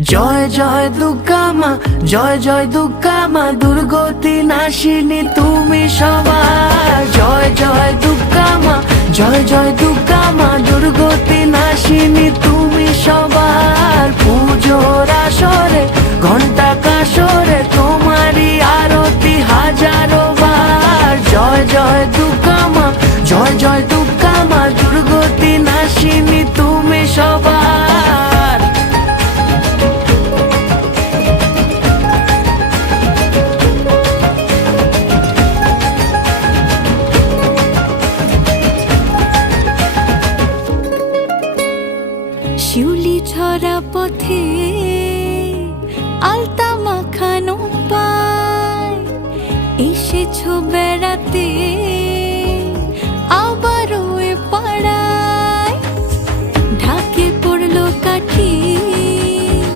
জয় জয় দুর্গা মা, জয় জয় দুর্গা মা, দুর্গতি নাশিনী তুমি সবার। জয় জয় দুর্গা মা, জয় জয় দুর্গা মা, দুর্গতি নাশিনী তুমি সবার। পুজোর আসরে ঘন্টা কাসরে তোমারই আরতি হাজারো বার। জয় জয় দুর্গা মা, জয় জয় দুর্গা মা, দুর্গতি নাশিনী তুমি সবার। শিউলি ছড়া পথে আলতা মাখানো পায়, এসেছো বেড়াতে